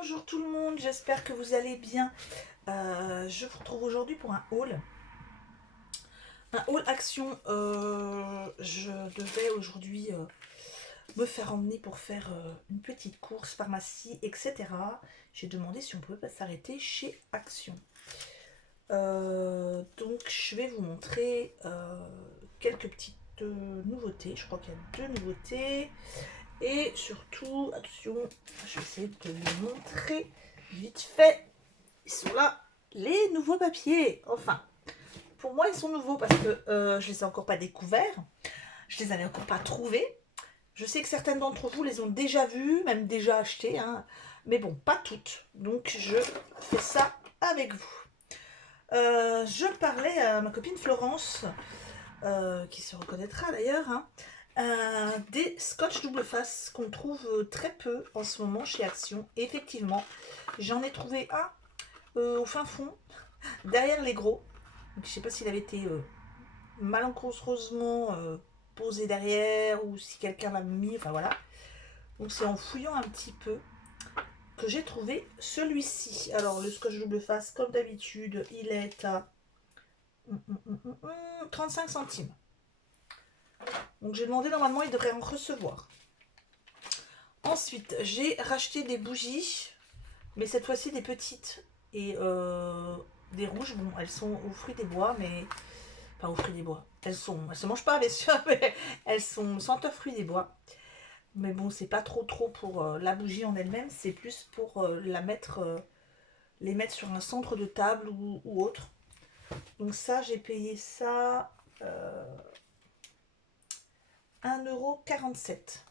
Bonjour tout le monde, j'espère que vous allez bien. Je vous retrouve aujourd'hui pour un haul. Un haul action. Je devais aujourd'hui me faire emmener pour faire une petite course, pharmacie, etc. J'ai demandé si on pouvait pas s'arrêter chez Action. Donc je vais vous montrer quelques petites nouveautés. Je crois qu'il y a 2 nouveautés. Et surtout, attention, je vais essayer de vous montrer vite fait. Ils sont là, les nouveaux papiers. Enfin, pour moi, ils sont nouveaux parce que je les ai encore pas découverts. Je les avais encore pas trouvés. Je sais que certaines d'entre vous les ont déjà vus, même déjà achetés. Hein. Mais bon, pas toutes. Donc, je fais ça avec vous. Je parlais à ma copine Florence, qui se reconnaîtra d'ailleurs, hein, des scotch double face qu'on trouve très peu en ce moment chez Action. Et effectivement, j'en ai trouvé un au fin fond, derrière les gros. Donc, je sais pas s'il avait été malencontreusement posé derrière ou si quelqu'un l'a mis. Enfin voilà. Donc c'est en fouillant un petit peu que j'ai trouvé celui-ci. Alors le scotch double face, comme d'habitude, il est à 35 centimes. Donc j'ai demandé, normalement il devrait en recevoir. Ensuite, j'ai racheté des bougies, mais cette fois-ci des petites et des rouges. Bon, elles sont aux fruits des bois, mais pas aux fruits des bois. Elles se mangent pas, bien sûr, mais elles sont senteur fruits des bois. Mais bon, c'est pas trop pour la bougie en elle-même, c'est plus pour les mettre sur un centre de table ou autre. Donc ça, j'ai payé ça 1,47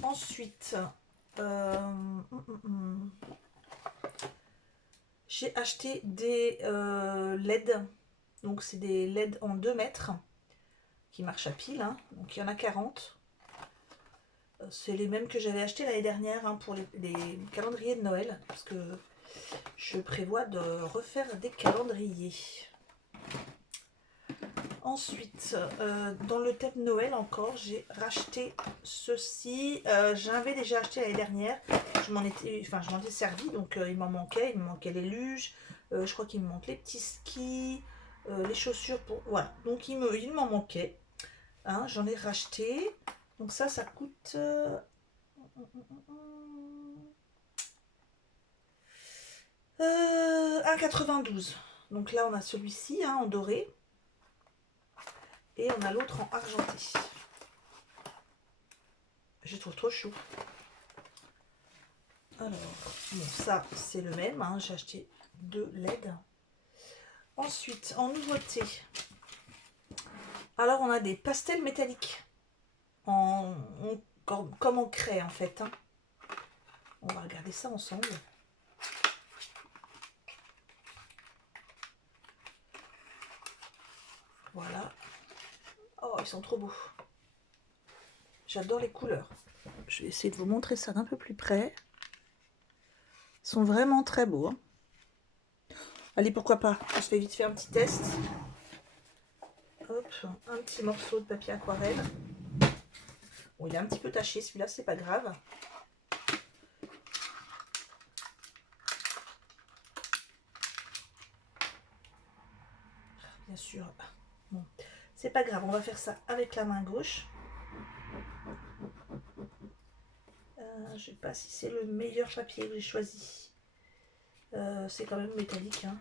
€. Ensuite, euh, j'ai acheté des LED. Donc c'est des LED en 2 mètres qui marchent à pile. Hein. Donc il y en a 40. C'est les mêmes que j'avais acheté l'année dernière, hein, pour les calendriers de Noël. Parce que je prévois de refaire des calendriers. Ensuite, dans le thème Noël encore, j'ai racheté ceci. J'avais déjà acheté l'année dernière. Je m'en étais servi, donc il m'en manquait. Il me manquait les luges. Je crois qu'il me manque les petits skis, les chaussures pour. Voilà. Donc il m'en manquait. Hein, j'en ai racheté. Donc ça coûte 1,92 €. Donc là, on a celui-ci, hein, en doré. Et on a l'autre en argenté. Je trouve trop chou. Alors, bon, ça, c'est le même. Hein, j'ai acheté 2 LED. Ensuite, en nouveauté, alors on a des pastels métalliques. Comme en craie, en fait. Hein. On va regarder ça ensemble. Voilà. Oh, ils sont trop beaux. J'adore les couleurs. Je vais essayer de vous montrer ça d'un peu plus près. Ils sont vraiment très beaux. Hein. Allez, pourquoi pas. Je fais vite fait un petit test. Hop, un petit morceau de papier aquarelle. Bon, il est un petit peu taché, celui-là, c'est pas grave. Bien sûr. Bon, c'est pas grave, on va faire ça avec la main gauche. Je sais pas si c'est le meilleur papier que j'ai choisi. C'est quand même métallique. Hein.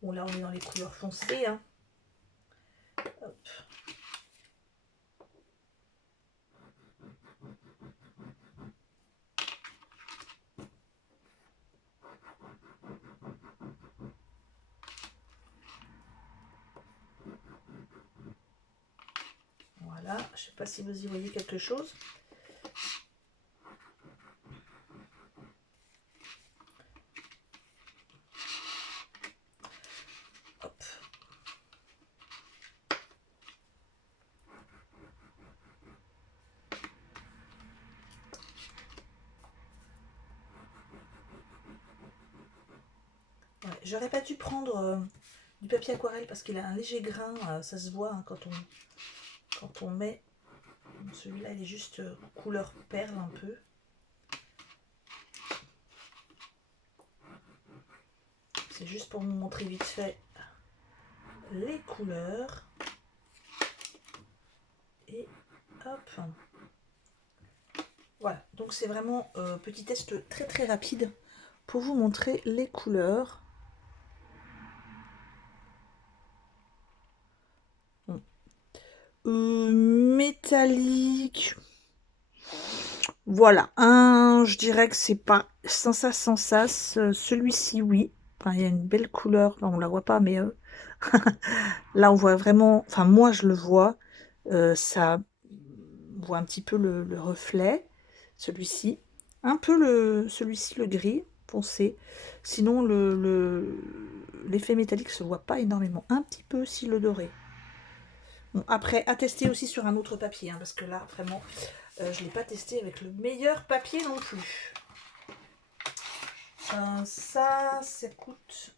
Bon, là, on est dans les couleurs foncées. Hein. Hop. Voilà, je sais pas si vous y voyez quelque chose. Hop. Ouais, j'aurais pas dû prendre du papier aquarelle parce qu'il a un léger grain, ça se voit hein, quand quand on met, celui-là il est juste couleur perle un peu. C'est juste pour vous montrer vite fait les couleurs. Et hop. Voilà, donc c'est vraiment petit test très très rapide pour vous montrer les couleurs. Bon. Métallique. Voilà, je dirais que c'est pas sans ça, sans ça. Celui-ci, oui. Enfin, il y a une belle couleur. Là, on la voit pas, mais là, on voit vraiment. Enfin, moi, je le vois. Ça, on voit un petit peu le reflet. Celui-ci. Un peu celui-ci, le gris foncé. Sinon, l'effet métallique se voit pas énormément. Un petit peu aussi le doré. Bon, après, à tester aussi sur un autre papier, hein, parce que là, vraiment, je ne l'ai pas testé avec le meilleur papier non plus. Ça coûte...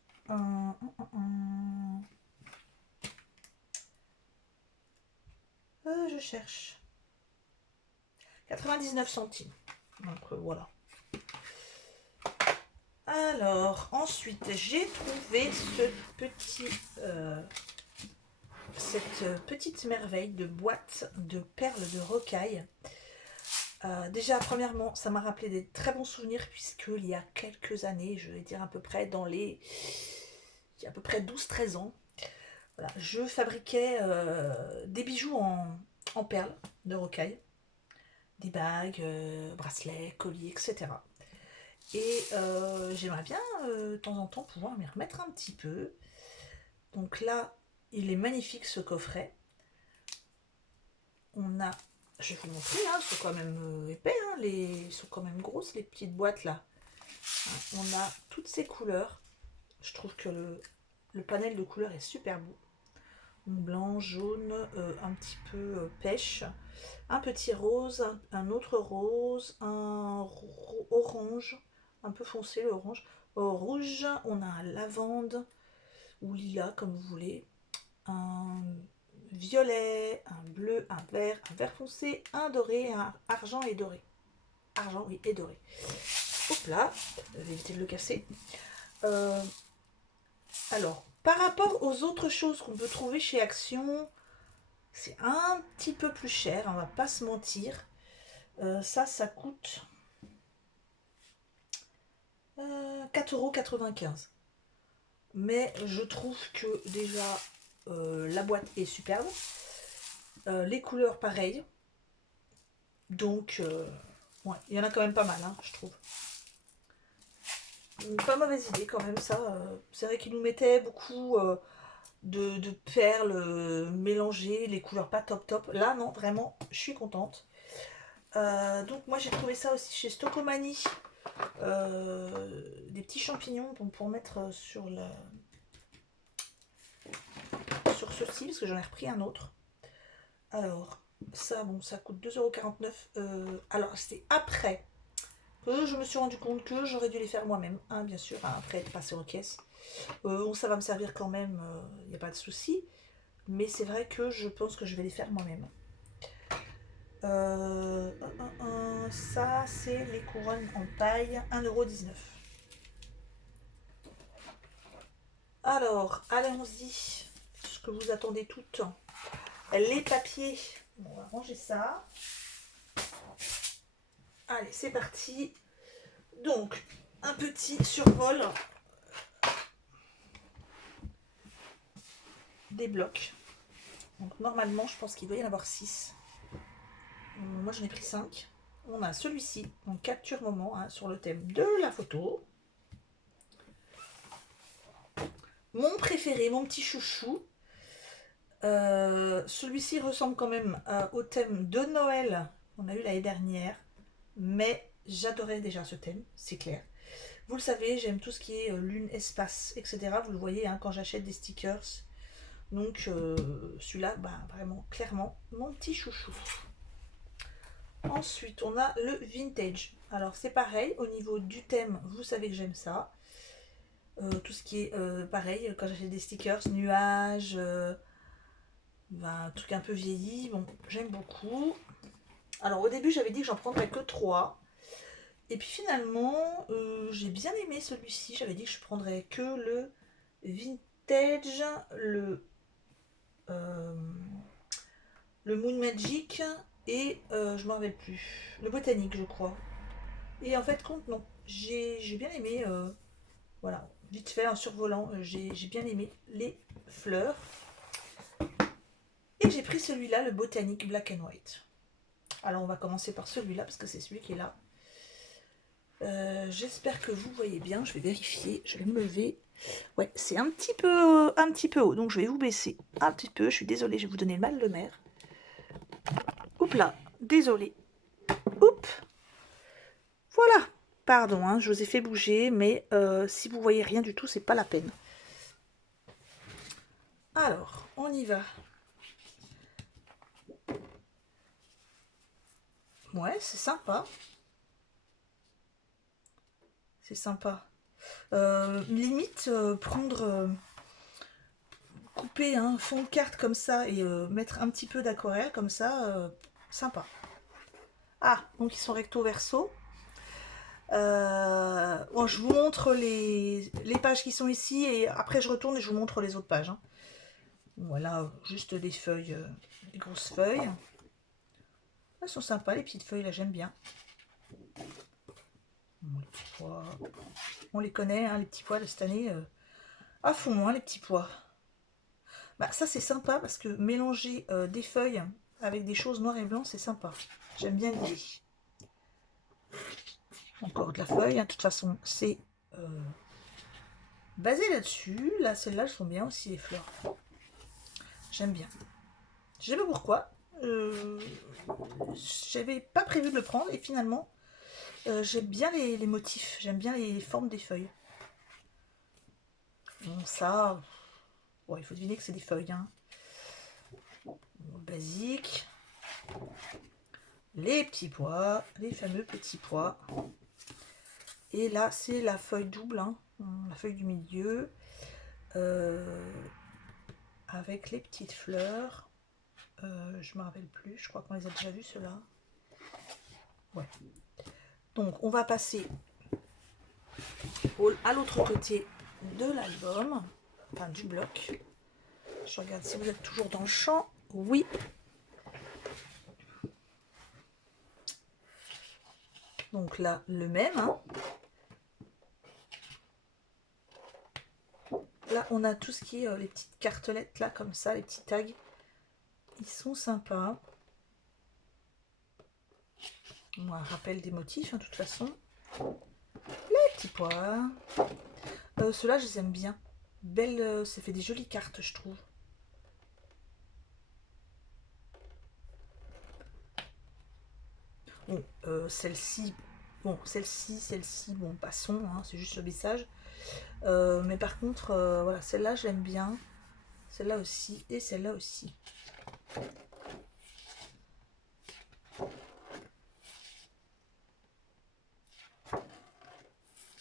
je cherche. 99 centimes. Donc voilà. Alors, ensuite, j'ai trouvé cette petite merveille de boîte de perles de rocaille. Déjà, premièrement, ça m'a rappelé des très bons souvenirs puisqu'il y a quelques années, je vais dire à peu près il y a à peu près 12-13 ans, voilà, je fabriquais des bijoux en perles de rocaille, des bagues, bracelets, colliers, etc. Et j'aimerais bien de temps en temps pouvoir m'y remettre un petit peu. Donc là, il est magnifique ce coffret. On a, je vais vous montrer, hein, ils sont quand même épais, hein, ils sont quand même grosses les petites boîtes là. On a toutes ces couleurs. Je trouve que le panel de couleurs est super beau. Blanc, jaune, un petit peu pêche, un petit rose, un autre rose, un orange, un peu foncé le orange. Au rouge, on a un lavande ou lilas comme vous voulez, un violet, un bleu, un vert foncé, un doré, un argent et doré. Argent, oui, et doré. Hop là, je vais éviter de le casser. Alors, par rapport aux autres choses qu'on peut trouver chez Action, c'est un petit peu plus cher, on va pas se mentir. Ça coûte 4,95 €. Mais je trouve que déjà, la boîte est superbe. Les couleurs, pareilles. Donc, ouais, il y en a quand même pas mal, hein, je trouve. Pas mauvaise idée quand même, ça. C'est vrai qu'ils nous mettaient beaucoup de perles mélangées, les couleurs pas top top. Là, non, vraiment, je suis contente. Donc moi j'ai trouvé ça aussi chez Stocomanie, des petits champignons pour mettre sur ceci, parce que j'en ai repris un autre. Alors ça, bon, ça coûte 2,49 €. Alors c'est après que je me suis rendu compte que j'aurais dû les faire moi-même, hein, bien sûr, hein, après être passé en caisse. Bon, ça va me servir quand même, il n'y a pas de souci, mais c'est vrai que je pense que je vais les faire moi-même. Ça, c'est les couronnes en paille, 1,19 €. Alors, allons-y, ce que vous attendez toutes. Les papiers. Bon, on va ranger ça. Allez, c'est parti. Donc, un petit survol des blocs. Donc, normalement, je pense qu'il doit y en avoir 6. Moi, j'en ai pris 5. On a celui-ci, donc capture moment, hein, sur le thème de la photo. Mon préféré, mon petit chouchou. Celui-ci ressemble quand même au thème de Noël qu'on a eu l'année dernière. Mais j'adorais déjà ce thème, c'est clair. Vous le savez, j'aime tout ce qui est lune, espace, etc. Vous le voyez hein, quand j'achète des stickers. Donc celui-là, bah, vraiment, clairement, mon petit chouchou. Ensuite, on a le vintage. Alors c'est pareil, au niveau du thème, vous savez que j'aime ça. Tout ce qui est pareil, quand j'achète des stickers, nuages, Un truc un peu vieilli, bon, j'aime beaucoup. Alors au début j'avais dit que j'en prendrais que 3. Et puis finalement, j'ai bien aimé celui-ci. J'avais dit que je prendrais que le vintage, euh, le Moon Magic et je ne me rappelle plus. Le botanique, je crois. Et en fait, compte, non. J'ai bien aimé, voilà, vite fait, en survolant, j'ai bien aimé les fleurs. Et j'ai pris celui-là, le botanique Black and White. Alors on va commencer par celui-là parce que c'est celui qui est là. J'espère que vous voyez bien, je vais vérifier, je vais me lever. Ouais, c'est un petit peu haut, donc je vais vous baisser un petit peu. Je suis désolée, je vais vous donner le mal de mer. Oups là, désolée. Oups. Voilà. Pardon, hein, je vous ai fait bouger, mais si vous voyez rien du tout, c'est pas la peine. Alors, on y va. Ouais, c'est sympa. C'est sympa. Limite, prendre... couper un fond de carte comme ça et mettre un petit peu d'aquarelle comme ça, sympa. Ah, donc ils sont recto verso. Bon, je vous montre les pages qui sont ici et après je retourne et je vous montre les autres pages. Hein. Voilà, juste des feuilles, des grosses feuilles. Elles sont sympas les petites feuilles là, j'aime bien. On les connaît, hein, les petits pois de cette année, à fond, hein, les petits pois. Bah, ça c'est sympa parce que mélanger des feuilles avec des choses noires et blancs, c'est sympa. J'aime bien l'idée. Encore de la feuille, hein. De toute façon, c'est basé là-dessus. Là, celles-là, elles sont bien aussi, les fleurs. J'aime bien. Je sais pas pourquoi. J'avais pas prévu de le prendre et finalement, j'aime bien les motifs. J'aime bien les formes des feuilles. Bon, ça, bon, il faut deviner que c'est des feuilles. Hein. Bon, basique. Les petits pois, les fameux petits pois. Et là, c'est la feuille double, hein, la feuille du milieu, avec les petites fleurs. Je me rappelle plus, je crois qu'on les a déjà vus ceux-là. Ouais. Donc, on va passer à l'autre côté de l'album, enfin du bloc. Je regarde si vous êtes toujours dans le champ. Oui. Donc là, le même. Hein. Là, on a tout ce qui est les petites cartelettes, là, comme ça, les petits tags. Ils sont sympas. On un rappel des motifs, hein, de toute façon. Les petits pois. Ceux-là, je les aime bien. Belle, ça fait des jolies cartes, je trouve. Bon, celle-ci, bon, passons, hein, c'est juste le message. Mais par contre, voilà, celle-là, je l'aime bien. Celle-là aussi, et celle-là aussi.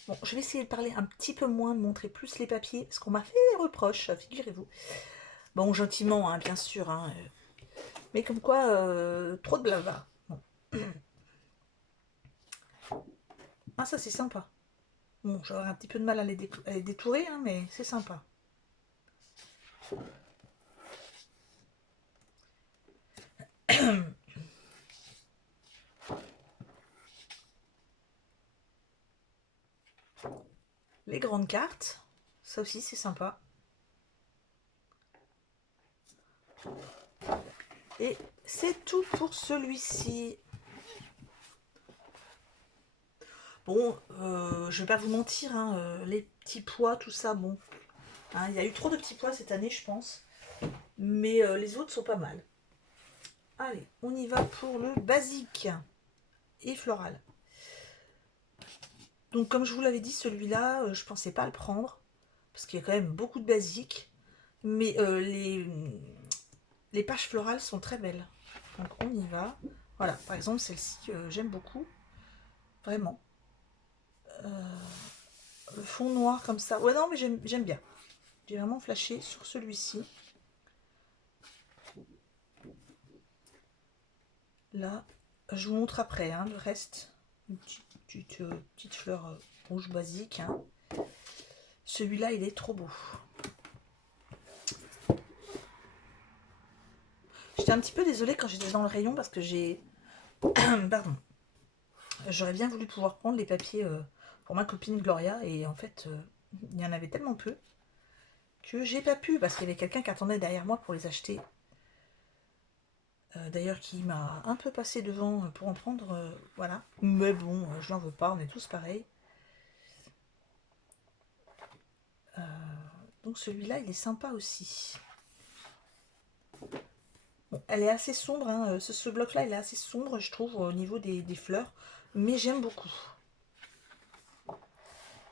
Bon, je vais essayer de parler un petit peu moins, de montrer plus les papiers, parce qu'on m'a fait des reproches, figurez-vous. Bon, gentiment, hein, bien sûr, hein, mais comme quoi, trop de blabla. Bon. Ah, ça, c'est sympa. Bon, j'aurais un petit peu de mal à les détourer, hein, mais c'est sympa. Les grandes cartes, ça aussi, c'est sympa. Et c'est tout pour celui-ci. Bon, je vais pas vous mentir, hein, les petits pois, tout ça, bon. Hein, il y a eu trop de petits pois cette année, je pense. Mais les autres sont pas mal. Allez, on y va pour le basique et floral. Donc, comme je vous l'avais dit, celui-là, je pensais pas le prendre. Parce qu'il y a quand même beaucoup de basiques. Mais les pages florales sont très belles. Donc, on y va. Voilà, par exemple, celle-ci, j'aime beaucoup. Vraiment. Le fond noir comme ça. Ouais, non, mais j'aime bien. J'ai vraiment flashé sur celui-ci. Là, je vous montre après hein, le reste. Une petite fleur rouge basique. Hein. Celui-là, il est trop beau. J'étais un petit peu désolée quand j'étais dans le rayon parce que j'ai... Pardon. J'aurais bien voulu pouvoir prendre les papiers pour ma copine Gloria. Et en fait, il y en avait tellement peu que j'ai pas pu parce qu'il y avait quelqu'un qui attendait derrière moi pour les acheter. D'ailleurs qui m'a un peu passé devant pour en prendre, voilà. Mais bon, je n'en veux pas, on est tous pareils. Donc celui-là, il est sympa aussi. Bon, elle est assez sombre, hein. Ce bloc-là, il est assez sombre, je trouve, au niveau des fleurs. Mais j'aime beaucoup.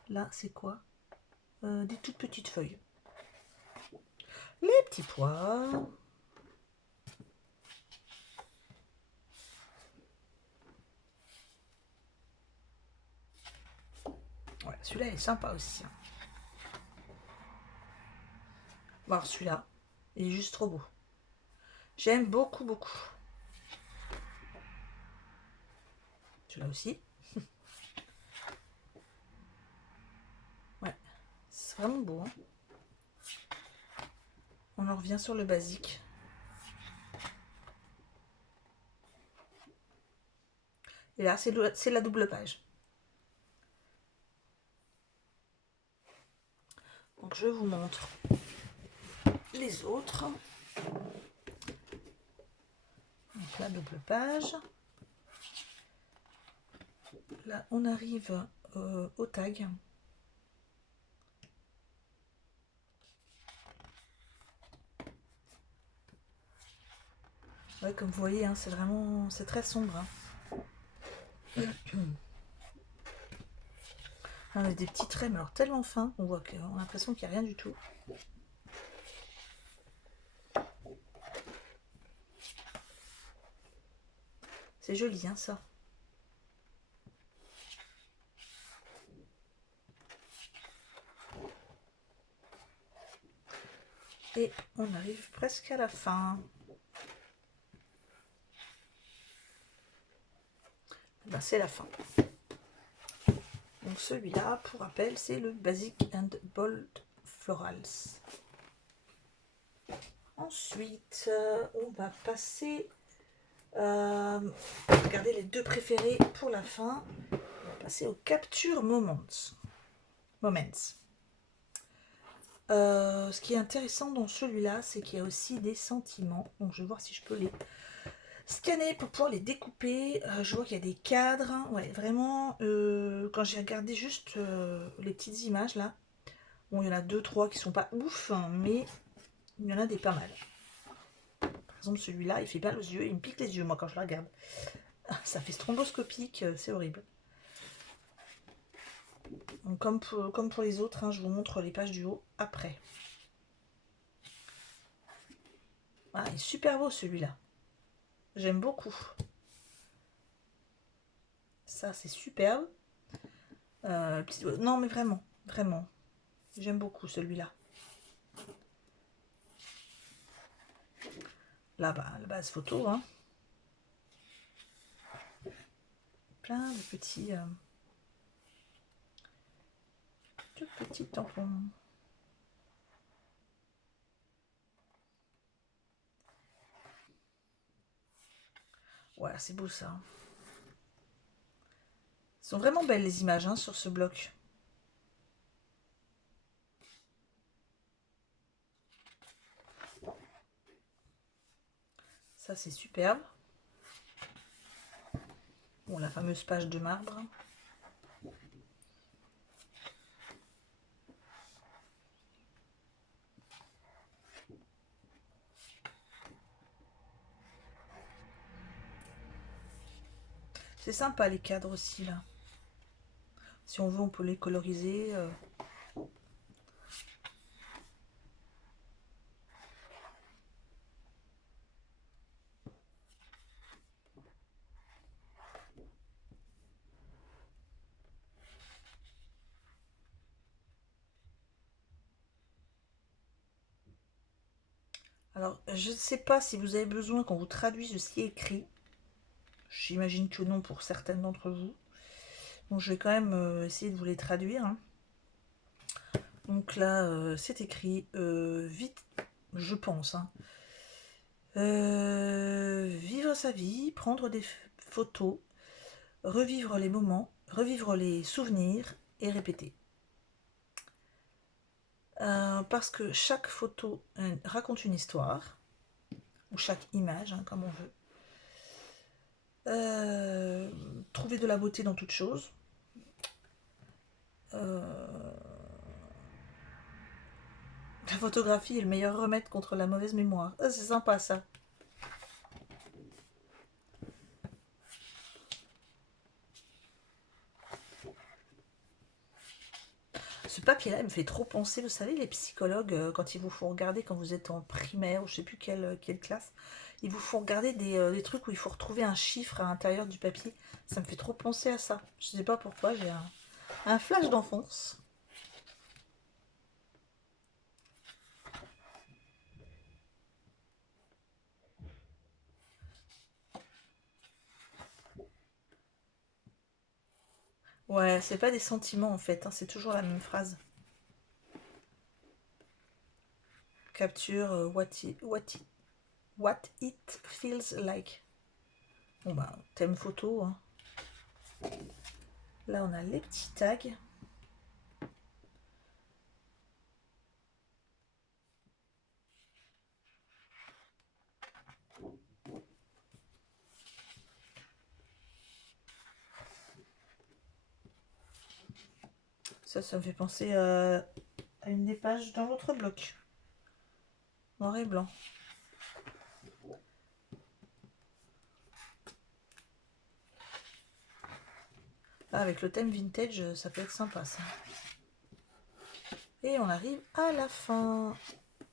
Là, c'est quoi des toutes petites feuilles. Les petits pois. Voilà, celui-là est sympa aussi. Hein. Bon, alors celui-là, il est juste trop beau. J'aime beaucoup, beaucoup. Celui-là aussi. Ouais, c'est vraiment beau. Hein. On en revient sur le basique. Et là, c'est la double page. Donc, je vous montre les autres. Donc, la double page. Là, on arrive au tag. Ouais, comme vous voyez, hein, c'est vraiment... C'est très sombre. Hein. On a des petits traits, mais alors tellement fins qu'on voit qu'on a l'impression qu'il n'y a rien du tout. C'est joli, hein, ça. Et on arrive presque à la fin. Ben, c'est la fin. Donc celui-là, pour rappel, c'est le Basic and Bold Florals. Ensuite, on va passer... regardez les deux préférés pour la fin. On va passer aux Capture Moments. Ce qui est intéressant dans celui-là, c'est qu'il y a aussi des sentiments. Donc je vais voir si je peux les scanner pour pouvoir les découper. Je vois qu'il y a des cadres. Ouais, vraiment, quand j'ai regardé juste les petites images là, bon, il y en a deux, trois qui sont pas ouf, hein, mais il y en a des pas mal. Par exemple, celui-là, il fait pas les yeux, il me pique les yeux, moi, quand je le regarde. Ça fait stromboscopique, c'est horrible. Donc, comme pour les autres, hein, je vous montre les pages du haut après. Ah, il est super beau celui-là. J'aime beaucoup. Ça, c'est superbe. Non, mais vraiment, vraiment. J'aime beaucoup celui-là. Là, bah, la base photo. Hein. Plein de petits... tout petits tampons. Voilà, c'est beau ça. Elles sont vraiment belles les images hein, sur ce bloc. Ça, c'est superbe. Bon, la fameuse page de marbre. C'est sympa les cadres aussi là. Si on veut, on peut les coloriser. Alors, je ne sais pas si vous avez besoin qu'on vous traduise ce qui est écrit. J'imagine que non pour certaines d'entre vous. Donc je vais quand même essayer de vous les traduire. Hein. Donc là, c'est écrit vite, je pense. Hein. Vivre sa vie, prendre des photos, revivre les moments, revivre les souvenirs et répéter. Parce que chaque photo raconte une histoire, ou chaque image, hein, comme on veut. Trouver de la beauté dans toute chose. La photographie est le meilleur remède contre la mauvaise mémoire. Ah, c'est sympa ça. Ce papier-là me fait trop penser, vous savez, les psychologues, quand ils vous font regarder, quand vous êtes en primaire, ou je sais plus quelle classe, ils vous font regarder des trucs où il faut retrouver un chiffre à l'intérieur du papier. Ça me fait trop penser à ça. Je sais pas pourquoi, j'ai un flash d'enfance. Ouais, c'est pas des sentiments en fait, hein, c'est toujours la même phrase. Capture what it feels like. Bon bah, thème photo. Hein. Là, on a les petits tags. Ça me fait penser à une des pages dans l'autre bloc. Noir et blanc. Là, avec le thème vintage, ça peut être sympa ça. Et on arrive à la fin.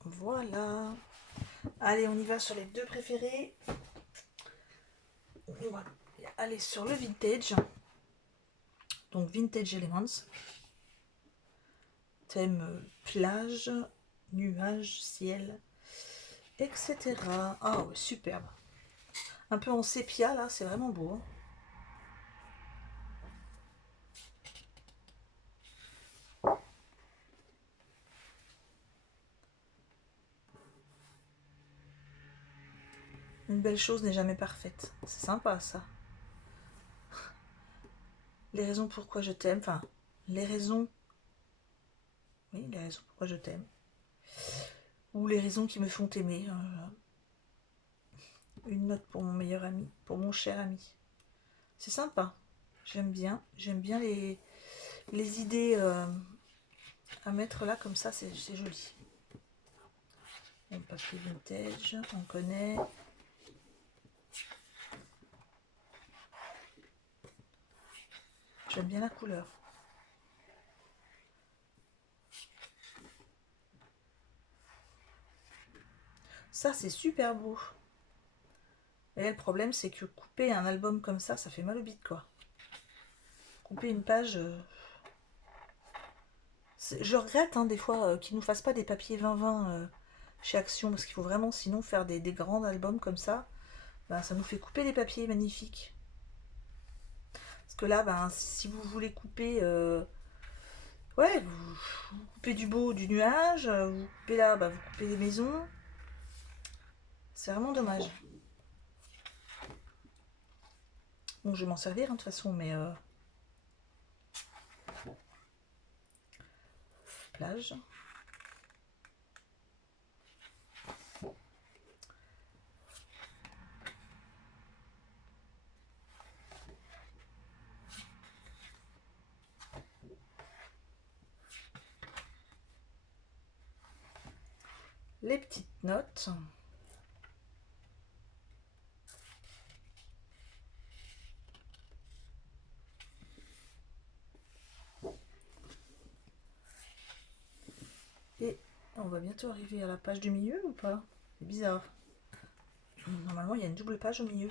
Voilà. Allez, on y va sur les deux préférés. On va aller sur le vintage. Donc Vintage Elements. Thème plage, nuages, ciel, etc. Ah ouais, superbe. Un peu en sépia là, c'est vraiment beau. Hein. Une belle chose n'est jamais parfaite. C'est sympa ça. Les raisons pourquoi je t'aime, enfin, les raisons... Oui, les raisons pourquoi je t'aime. Ou les raisons qui me font aimer. Une note pour mon meilleur ami, pour mon cher ami. C'est sympa. J'aime bien les idées à mettre là comme ça, c'est joli. Un papier vintage, on connaît. J'aime bien la couleur. Ça, c'est super beau. Et là, le problème, c'est que couper un album comme ça fait mal au bide, quoi. Couper une page... Je regrette, hein, des fois, qu'ils nous fassent pas des papiers 20-20 chez Action, parce qu'il faut vraiment, sinon, faire des grands albums comme ça. Ben, ça nous fait couper des papiers magnifiques. Parce que là, ben, si vous voulez couper... ouais, vous coupez du beau, du nuage, vous coupez là, ben, vous coupez des maisons. C'est vraiment dommage. Bon, je vais m'en servir, hein, de toute façon, mais... plage. Les petites notes. Et on va bientôt arriver à la page du milieu ou pas? C'est bizarre. Normalement, il y a une double page au milieu.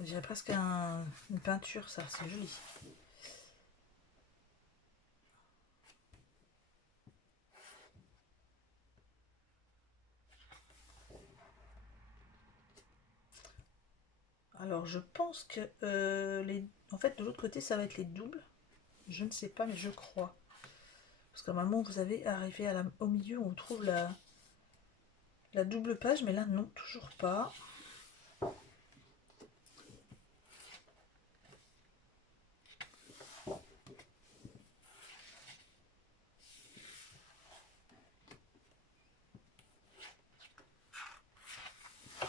On dirait presque une peinture, ça, c'est joli. Alors je pense que en fait de l'autre côté ça va être les doubles. Je ne sais pas mais je crois. Parce que normalement vous avez arrivé au milieu où on trouve la double page, mais là non, toujours pas.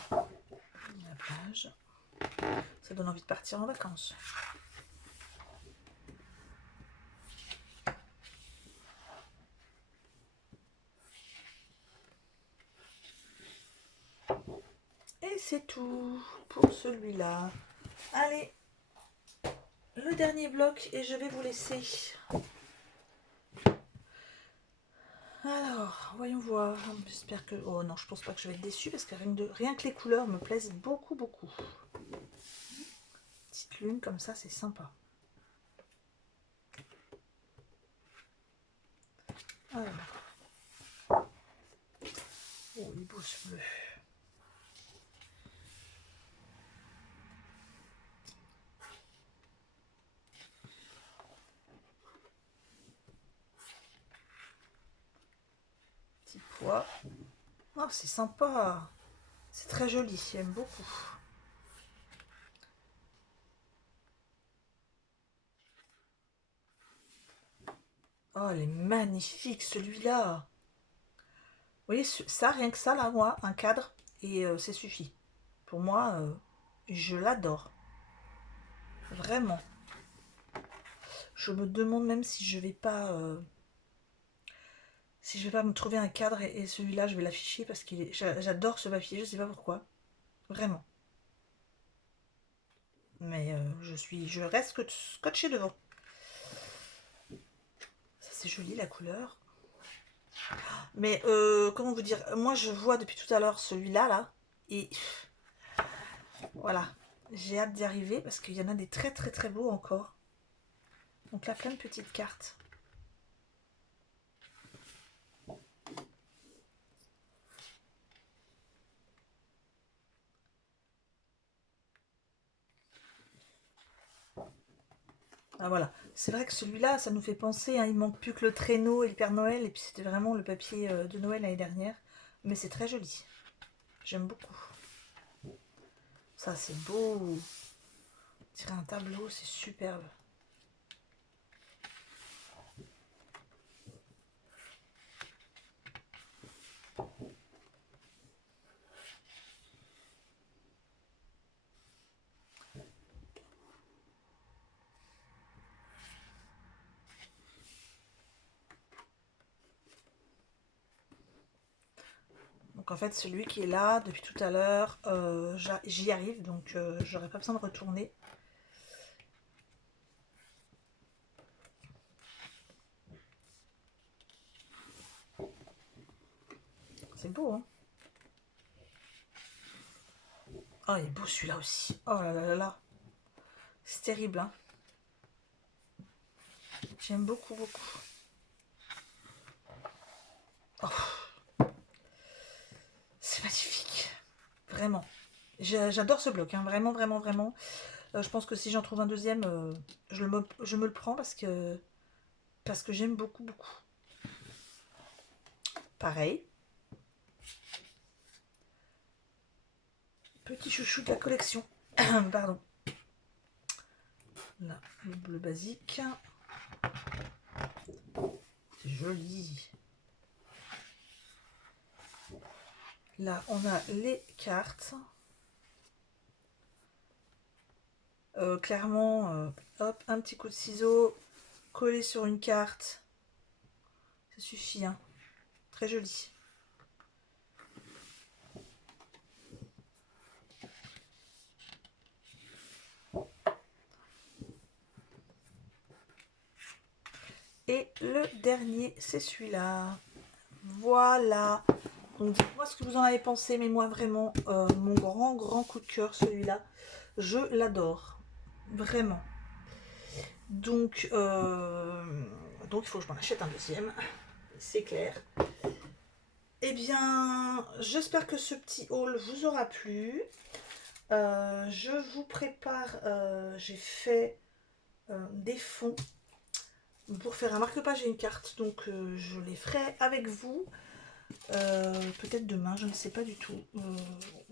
La page. Ça donne envie de partir en vacances. Et c'est tout pour celui-là. Allez, le dernier bloc et je vais vous laisser. Alors, voyons voir. J'espère que... Oh non, je pense pas que je vais être déçue parce que rien que les couleurs me plaisent beaucoup, beaucoup. Petite lune comme ça, c'est sympa. Alors. Oh, les beaux bleus. Petit pois. Oh, c'est sympa. C'est très joli, j'aime beaucoup. Oh, elle est magnifique celui-là. Vous voyez, ça, rien que ça, là, moi, un cadre, et c'est suffit. Pour moi, je l'adore. Vraiment. Je me demande même si je vais pas... si je vais pas me trouver un cadre et celui-là, je vais l'afficher parce que j'adore ce papier, je sais pas pourquoi. Vraiment. Mais je reste scotché devant. Ça, c'est joli, la couleur. Mais comment vous dire, moi je vois depuis tout à l'heure celui-là là et voilà, j'ai hâte d'y arriver parce qu'il y en a des très très très beaux encore. Donc là plein de petites cartes. Ah voilà, c'est vrai que celui-là ça nous fait penser, hein, il manque plus que le traîneau et le Père Noël et puis c'était vraiment le papier de Noël l'année dernière. Mais c'est très joli, j'aime beaucoup. Ça c'est beau, tirer un tableau, c'est superbe. Donc en fait celui qui est là depuis tout à l'heure, j'y arrive donc j'aurais pas besoin de retourner. C'est beau, hein. Oh, il est beau celui-là aussi. Oh là là là là. C'est terrible, hein. J'aime beaucoup, beaucoup. Oh, c'est magnifique. Vraiment. J'adore ce bloc, hein. Vraiment, vraiment, vraiment. Je pense que si j'en trouve un deuxième, je me le prends parce que j'aime beaucoup, beaucoup. Pareil. Petit chouchou de la collection. Pardon. Là, le bleu basique. C'est joli. Là, on a les cartes. Clairement, hop, un petit coup de ciseau collé sur une carte. Ça suffit, hein. Très joli. Et le dernier, c'est celui-là. Voilà. Donc dites-moi ce que vous en avez pensé, mais moi vraiment, mon grand coup de cœur, celui-là, je l'adore. Vraiment. Donc il faut que je m'en achète un deuxième. C'est clair. Eh bien, j'espère que ce petit haul vous aura plu. Je vous prépare, j'ai fait des fonds pour faire un marque-page et une carte, donc je les ferai avec vous. Peut-être demain, je ne sais pas du tout, en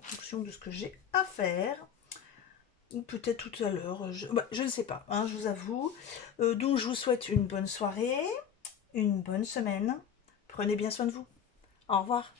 fonction de ce que j'ai à faire. Ou peut-être tout à l'heure, je ne sais pas, hein, je vous avoue. Donc je vous souhaite une bonne soirée, une bonne semaine. Prenez bien soin de vous. Au revoir.